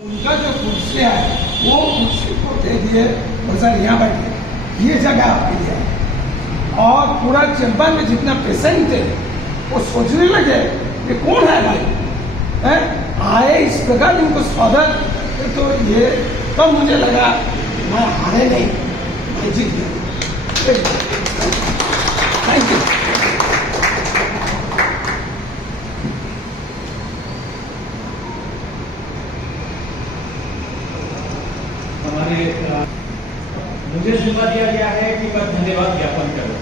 उनका जो कुर्सी है वो कुर्सी को दे दिए और सर यहाँ बैठिए, ये जगह आपके लिए है। और पूरा चैम्बर में जितना पेशेंट थे वो सोचने लगे कि कौन है भाई है? आए इस प्रकार इनको स्वागत, तो ये तब मुझे लगा मैं हारे नहीं, मैं जीत गया। Thank you. मुझे जिम्मा दिया गया है कि मैं धन्यवाद ज्ञापन करूं,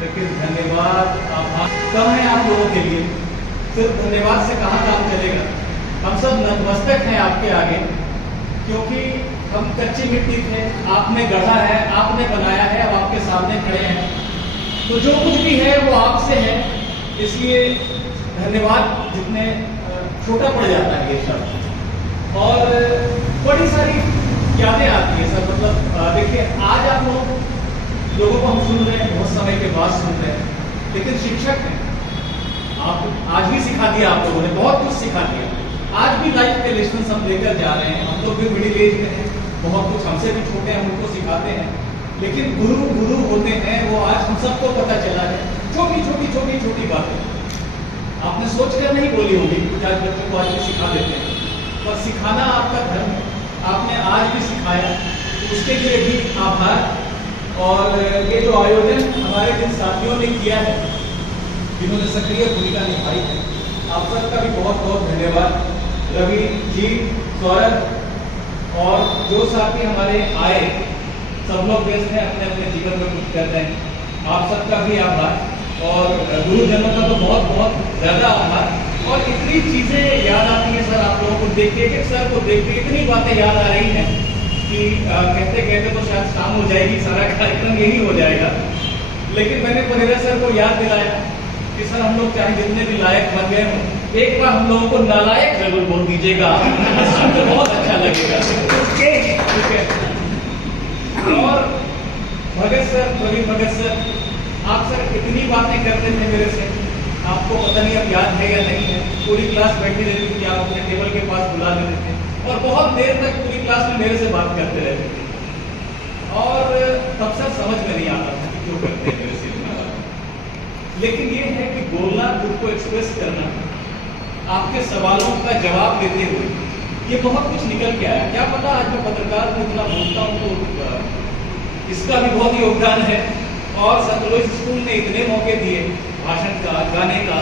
लेकिन धन्यवाद आभार कम है आप लोगों के लिए। सिर्फ धन्यवाद से कहाँ काम चलेगा। हम सब नतमस्तक हैं आपके आगे, क्योंकि हम कच्ची मिट्टी थे, आपने गढ़ा है, आपने बनाया है, अब आपके सामने खड़े हैं। तो जो कुछ भी है वो आपसे है, इसलिए धन्यवाद जितने छोटा पड़ जाता है ये शब्द। और बड़ी सारी यादें आती है सर, मतलब देखिए आज आप लोगों को हम सुन रहे हैं, बहुत समय के बाद सुन रहे हैं, लेकिन शिक्षक हैं आप, आज भी सिखा दिया आप लोगों ने, बहुत कुछ सिखा दिया। आज भी लाइफ के लेसन हम लेकर जा रहे हैं, हम लोग भी मिडिल एज में हैं, बहुत कुछ हमसे भी छोटे हैं, उनको सिखाते हैं। लेकिन गुरु गुरु होते हैं वो आज हम सबको पता चला है। छोटी छोटी बातें आपने सोचकर नहीं बोली होगी, कुछ आज बच्चों को आज भी सिखा देते हैं, पर सिखाना आपका धर्म है, आपने आज भी सिखाया, तो उसके लिए भी आभार। और ये जो आयोजन हमारे जिन साथियों ने किया है, जिन्होंने सक्रिय भूमिका निभाई है, आप सबका भी बहुत बहुत धन्यवाद। रवि जी, सौरभ और जो साथी हमारे आए, सब लोग व्यस्त हैं, अपने अपने जीवन में कुछ कर रहे हैं, आप सबका भी आभार। और गुरुजनों का तो बहुत बहुत ज्यादा आभार। और इतनी चीजें याद आती हैं सर, आप लोगों को देख के, सर को देख के इतनी बातें याद आ रही हैं कि कहते कहते तो शायद शाम हो जाएगी, सारा कार्यक्रम यही हो जाएगा। लेकिन मैंने परेरा सर को याद दिलाया कि सर हम लोग चाहे जितने भी लायक बन गए हों, एक बार हम लोगों को नालायक जरूर बोल दीजिएगा, तो बहुत अच्छा लगेगा। और भगत सर, प्रवीण भगत सर, आप सर इतनी बातें करते थे मेरे से, आपको पता नहीं अब याद है या नहीं है। पूरी क्लास बैठी रहती थी, आप अपने टेबल के पास बुला लेते थे और बहुत देर तक पूरी क्लास में मेरे से बात करते रहते थे। और तब सर समझ में नहीं आता था कि क्यों करते हैं मेरे से इतना बात। लेकिन ये है कि बोलना, खुद को एक्सप्रेस करना, आपके सवालों का जवाब देते हुए ये बहुत कुछ निकल के आया। क्या पता आज मैं पत्रकार को इतना बोलता हूँ तो इसका भी बहुत योगदान है। और संत लुइस स्कूल ने इतने मौके दिए भाषण का, गाने का,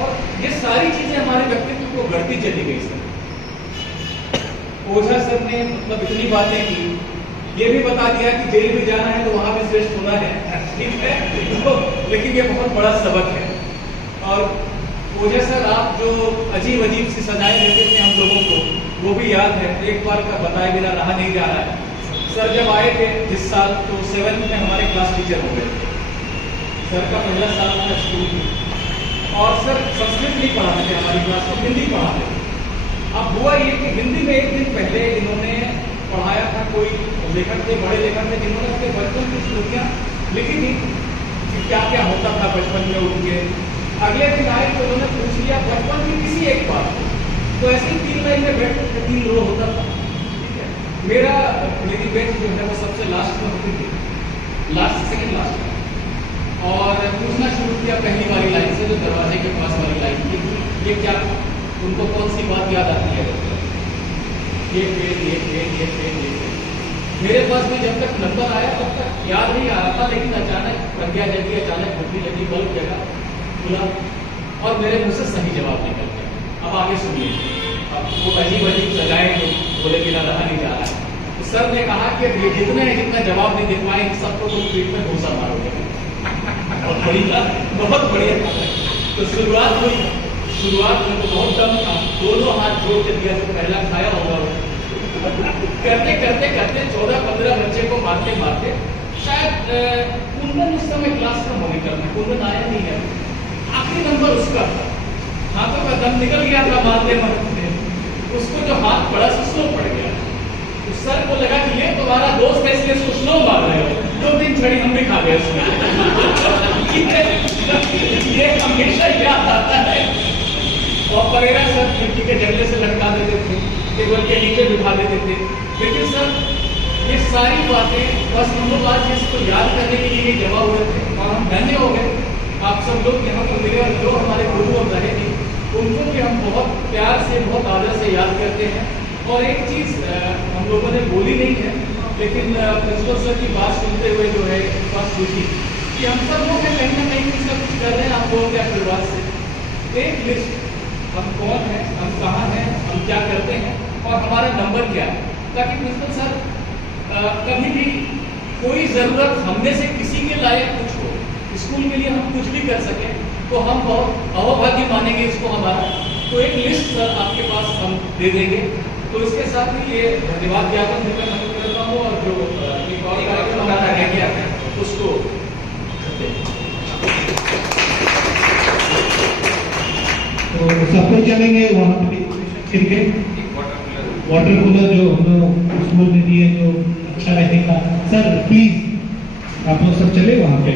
और ये सारी चीजें हमारे व्यक्तित्व को गढ़ती चली गई सर। ओझा सर ने मतलब इतनी बातें की, ये भी बता दिया कि जेल भी जाना है तो वहां भी श्रेष्ठ होना है, ठीक है तो, लेकिन ये बहुत बड़ा सबक है। और ओझा सर आप जो अजीब अजीब सी सजाएं देते थे हम लोगों को, वो भी याद है, एक बार का बताए बिना रहा नहीं जा रहा है। सर जब आए थे इस साल तो 7th में हमारे क्लास टीचर हो गए। सर का पहला साल था स्कूल में, और सर संस्कृत नहीं पढ़ाते थे हमारी क्लास को, हिंदी पढ़ाते थे। अब हुआ ये कि हिंदी में एक दिन पहले इन्होंने पढ़ाया था, कोई लेखक थे, बड़े लेखक थे, जिन्होंने अपने बचपन की स्मृतियाँ लिखी थी कि क्या क्या होता था बचपन में उनके। अगले दिन आए तो उन्होंने पूछ लिया बचपन की किसी एक बात, तो ऐसे ही 3 लाइन में बैठ 3 रो होता था। मेरी बेंच जो है वो सबसे लास्ट में होती थी, सेकंड लास्ट में। और पूछना शुरू किया पहली वाली लाइन से, जो दरवाजे के पास वाली लाइन थी, ये क्या, उनको कौन सी बात याद आती है? ये मेरे पास में जब तक नंबर आया तब तक याद नहीं आ रहा था, लेकिन अचानक प्रज्ञा जगी, अचानक बुद्धि लगी, बल्ब जगा, खुला और मेरे मुंह से सही जवाब निकल गया। अब आगे सुनिए, अब वो अजीब सजाएं जो बोले बिना रहा नहीं जा रहा है। तो सर ने कहा कि जितना जवाब नहीं दे पाए इन सबको तुम पीठ में घूसा मारोगे। और बहुत बढ़िया। तो शुरुआत में तो बहुत कम था, दोनों हाथ जोड़ के दिया, जो पहला खाया होगा वो करते 14-15 बच्चे को मारते शायद कुंदन उस समय क्लास का मॉनिटर में, कुंदन आया नहीं है, आखिरी नंबर उसका था, हाथों का दम निकल गया था मारते, उसको जो हाथ पड़ा स्लो पड़ गया। तो सर को लगा कि ये तुम्हारा दोस्त है इसलिए इसको स्लो मार रहे हो, 2 दिन छड़ी हम भी खा गए उसमें। ये हमेशा याद आता है। और परेरा सर खिड़की के जंगले से लटका देते थे, उठा लेते थे। लेकिन सर ये सारी बातें बस हम लोग आज इसको याद करने के लिए जमा हुए थे और हम धन्य हो गए आप सब लोग यहाँ पर मिले और जो हमारे गुरु और रहे थे उनको भी हम बहुत प्यार से बहुत आदर से याद करते हैं। और एक चीज़ हम लोगों ने बोली नहीं है लेकिन प्रिंसिपल सर की बात सुनते हुए जो है बात सोची कि हम सब लोग कहीं ना कहीं कुछ ना कुछ कर रहे हैं आप लोगों के आशीर्वाद से। एक लिस्ट हम कौन हैं, हम कहाँ हैं, हम क्या करते हैं और हमारा नंबर क्या है, ताकि प्रिंसिपल सर कभी भी कोई ज़रूरत हमने से किसी के लायक कुछ हो, स्कूल के लिए हम कुछ भी कर सकें तो हम बहुत अहोभाग्य मानेंगे इसको हमारा। तो एक लिस्ट सर आपके पास हम दे देंगे। तो इसके साथ ही ये धन्यवाद ज्ञापन देकर मैं करता हूँ और जो एक और कार्यक्रम हमारा रह गया है उसको तो सब लोग चलेंगे वहाँ पे क्रिकेट वाटर कूलर जो हम लोग स्कूल में दिए जो अच्छा रहने का। सर प्लीज आप लोग सब चले वहाँ पे।